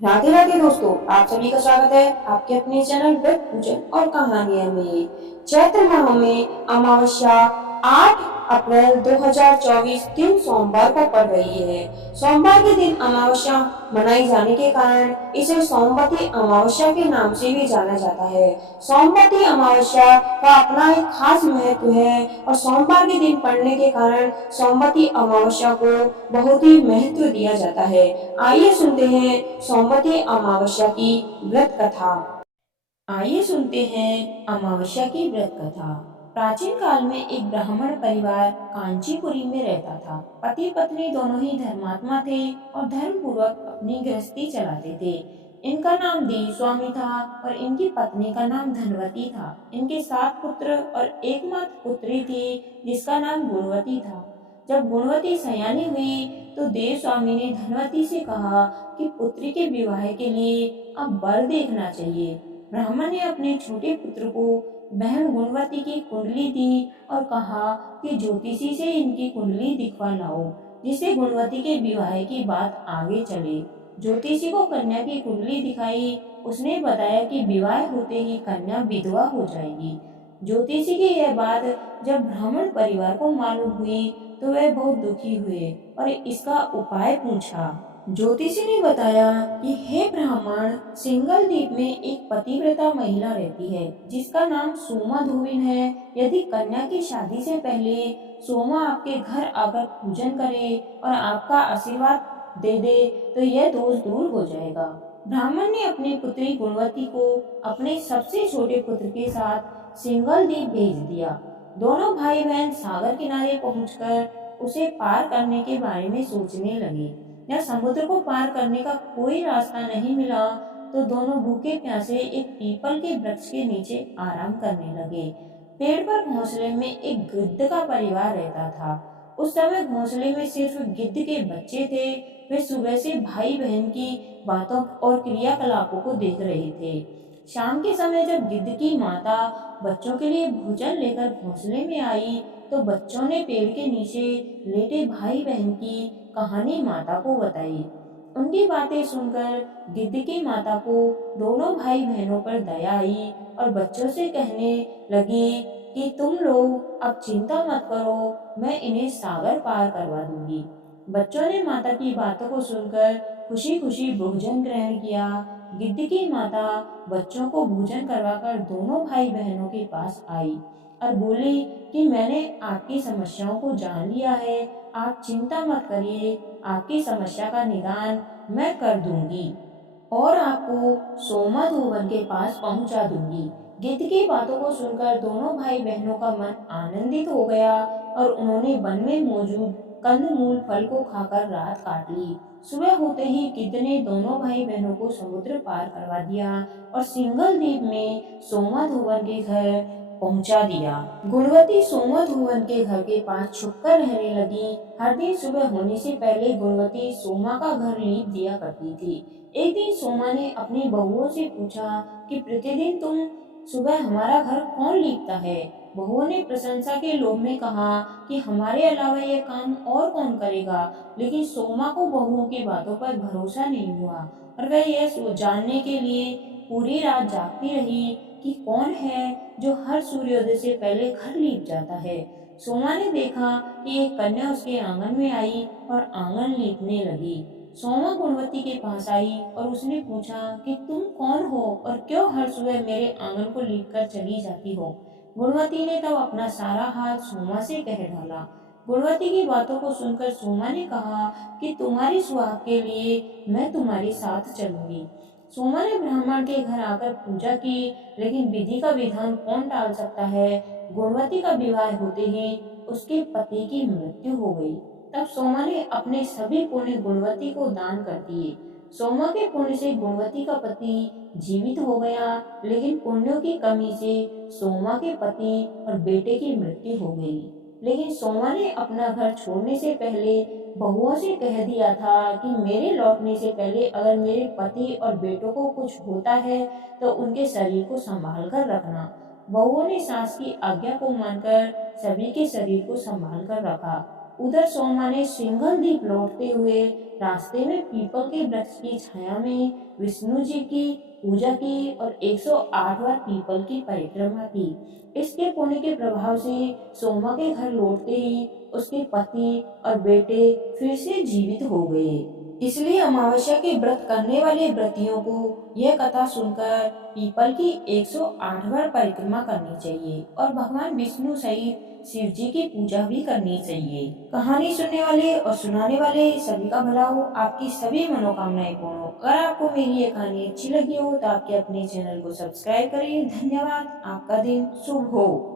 राधे राधे दोस्तों, आप सभी का स्वागत है आपके अपने चैनल वेब पूजन और कहानियां में। चैत्र माह में अमावस्या 8 अप्रैल 2024 दिन सोमवार को पड़ रही है। सोमवार के दिन अमावस्या मनाई जाने के कारण इसे सोमवती अमावस्या के नाम से भी जाना जाता है। सोमवती अमावस्या का अपना एक खास महत्व है और सोमवार के दिन पड़ने के कारण सोमवती अमावस्या को बहुत ही महत्व दिया जाता है। आइए सुनते हैं सोमवती अमावस्या की व्रत कथा। आइए सुनते हैं अमावस्या की व्रत कथा। प्राचीन काल में एक ब्राह्मण परिवार कांचीपुरी में रहता था। पति पत्नी दोनों ही धर्मात्मा थे और धर्म पूर्वक अपनी गृहस्थी चलाते थे। इनका नाम देव स्वामी था और इनकी पत्नी का नाम धनवती था। इनके 7 पुत्र और एकमात्र पुत्री थी जिसका नाम गुणवती था। जब गुणवती सयानी हुई तो देव स्वामी ने धनवती से कहा कि पुत्री के विवाह के लिए अब वर देखना चाहिए। ब्राह्मण ने अपने छोटे पुत्र को बहन गुणवती की कुंडली दी और कहा कि ज्योतिषी से इनकी कुंडली दिखवा लाओ, जिससे गुणवती के विवाह की बात आगे चले। ज्योतिषी को कन्या की कुंडली दिखाई। उसने बताया कि विवाह होते ही कन्या विधवा हो जाएगी। ज्योतिषी की यह बात जब ब्राह्मण परिवार को मालूम हुई तो वे बहुत दुखी हुए और इसका उपाय पूछा। ज्योतिषी ने बताया कि हे ब्राह्मण, सिंगल द्वीप में एक पतिव्रता महिला रहती है जिसका नाम सोमा धोबिन है। यदि कन्या की शादी से पहले सोमा आपके घर आकर पूजन करे और आपका आशीर्वाद दे दे तो यह दोष दूर हो जाएगा। ब्राह्मण ने अपनी पुत्री गुणवती को अपने सबसे छोटे पुत्र के साथ सिंगल द्वीप भेज दिया। दोनों भाई बहन सागर किनारे पहुंचकर उसे पार करने के बारे में सोचने लगे। जब समुद्र को पार करने का कोई रास्ता नहीं मिला तो दोनों भूखे प्यासे एक पीपल के वृक्ष के नीचे आराम करने लगे। पेड़ पर घोंसले में एक गिद्ध का परिवार रहता था। उस समय घोंसले में सिर्फ गिद्ध के बच्चे थे। वे सुबह से भाई बहन की बातों और क्रियाकलापों को देख रहे थे। शाम के समय जब गिद्ध की माता बच्चों के लिए भोजन लेकर घोंसले में आई तो बच्चों ने पेड़ के नीचे लेटे भाई बहन की कहानी माता को बताई। उनकी बातें सुनकर गिद्ध की माता को दोनों भाई बहनों पर दया आई और बच्चों से कहने लगी कि तुम लोग अब चिंता मत करो, मैं इन्हें सागर पार करवा दूंगी। बच्चों ने माता की बातों को सुनकर खुशी खुशी भोजन ग्रहण किया। गिद्ध की माता बच्चों को भोजन करवाकर दोनों भाई बहनों के पास आई और बोली कि मैंने आपकी समस्याओं को जान लिया है, आप चिंता मत करिए, आपकी समस्या का निदान मैं कर दूंगी और आपको सोमा धोवन के पास पहुंचा दूंगी। गिद्ध की बातों को सुनकर दोनों भाई बहनों का मन आनंदित हो गया और उन्होंने वन में मौजूद कंदमूल फल को खाकर रात काट ली। सुबह होते ही गिद्ध ने दोनों भाई बहनों को समुद्र पार करवा दिया और सिंगल द्वीप में सोमा धोवन के घर पहुंचा दिया। गुणवती सोमा धोवन के घर के पास छुपकर रहने लगी। हर दिन सुबह होने से पहले गुणवती सोमा का घर लीप दिया करती थी। एक दिन सोमा ने अपनी बहुओं से पूछा कि प्रतिदिन तुम सुबह हमारा घर कौन लीपता है। बहुओं ने प्रशंसा के लोभ में कहा कि हमारे अलावा यह काम और कौन करेगा। लेकिन सोमा को बहुओं की बातों पर भरोसा नहीं हुआ और वह यह जानने के लिए पूरी रात जागती रही कि कौन है जो हर सूर्योदय से पहले घर लीप जाता है। सोमा ने देखा कि एक कन्या उसके आंगन में आई और आंगन लीपने लगी। सोमा गुणवती के पास आई और उसने पूछा कि तुम कौन हो और क्यों हर सुबह मेरे आंगन को लीप कर चली जाती हो। गुणवती ने तब अपना सारा हाल सोमा से कह डाला। गुणवती की बातों को सुनकर सोमा ने कहा कि तुम्हारी सुहाग के लिए मैं तुम्हारे साथ चलूंगी। सोमा ने ब्राह्मण के घर आकर पूजा की, लेकिन विधि का विधान कौन टाल सकता है। गुणवती का विवाह होते ही उसके पति की मृत्यु हो गई। तब सोमा ने अपने सभी पुण्य गुणवती को दान कर दिए। सोमा के पुण्य से गुणवती का पति जीवित हो गया, लेकिन पुण्यों की कमी से सोमा के पति और बेटे की मृत्यु हो गई। लेकिन सोमा ने अपना घर छोड़ने से पहले बहुओं से कह दिया था कि मेरे लौटने से पहले अगर मेरे पति और बेटों को कुछ होता है तो उनके शरीर को संभाल कर रखना। बहुओं ने सास की आज्ञा को मानकर सभी के शरीर को संभाल कर रखा। उधर सोमा ने सिंगल द्वीप लौटते हुए रास्ते में पीपल के वृक्ष की छाया में विष्णु जी की पूजा की और 108 बार पीपल की परिक्रमा की। इसके पुण्य के प्रभाव से सोमा के घर लौटते ही उसके पति और बेटे फिर से जीवित हो गए। इसलिए अमावस्या के व्रत करने वाले व्रतियों को यह कथा सुनकर पीपल की 108 बार परिक्रमा करनी चाहिए और भगवान विष्णु सहित शिव जी की पूजा भी करनी चाहिए। कहानी सुनने वाले और सुनाने वाले सभी का भला हो, आपकी सभी मनोकामनाएं पूर्ण हो। अगर आपको मेरी ये कहानी अच्छी लगी हो तो आपके अपने चैनल को सब्सक्राइब करें। धन्यवाद। आपका दिन शुभ हो।